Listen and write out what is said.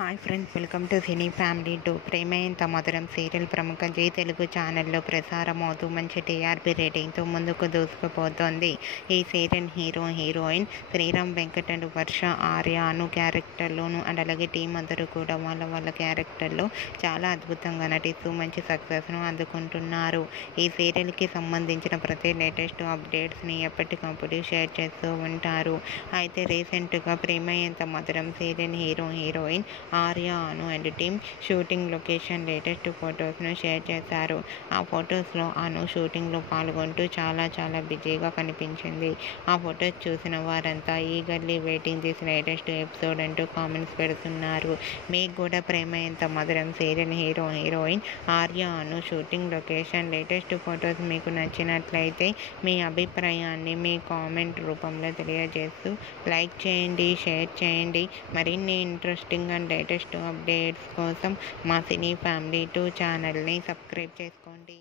Hi friends, welcome to cine family two. ప్రేమ ఎంత మధురం సీరియల్ ప్రముఖ జీ తెలుగు ఛానల్లో ప్రసారం అవుతూ మంచి టీఆర్పీ రేటింగ్తో ముందుకు దూసుకుపోతోంది. ఈ serial heroine Sriram Venkat and Varsha Arya Anu క్యారెక్టర్లోను అండ్ అలాగే టీం అందరూ కూడా వాళ్ళ క్యారెక్టర్లో చాలా అద్భుతంగా నటిస్తూ మంచి సక్సెస్ను అందుకుంటున్నారు. ఈ సీరియల్కి సంబంధించిన ప్రతి లేటెస్ట్ అప్డేట్స్ని ఎప్పటికప్పుడు షేర్ చేస్తూ ఉంటారు. అయితే రీసెంట్గా ప్రేమ ఎంత మధురం serial heroine Arya Anu and team shooting location latest ఫొటోస్ను షేర్ చేశారు. ఆ ఫొటోస్లో అను షూటింగ్లో పాల్గొంటూ చాలా బిజీగా కనిపించింది. ఆ ఫొటోస్ చూసిన వారంతా eagerly waiting this latest episode అంటూ కామెంట్స్ పెడుతున్నారు. మీకు కూడా ప్రేమ ఎంత మధురం సీరియల్ హీరోయిన్ ఆర్య అను షూటింగ్ లొకేషన్ లేటెస్ట్ ఫొటోస్ మీకు నచ్చినట్లయితే మీ అభిప్రాయాన్ని మీ కామెంట్ రూపంలో తెలియజేస్తూ లైక్ చేయండి, షేర్ చేయండి. మరిన్ని ఇంట్రెస్టింగ్ అండ్ లేటెస్ట్ అప్డేట్స్ కోసం మా సినీ ఫ్యామిలీ 2 ఛానల్ని సబ్స్క్రైబ్ చేసుకోండి.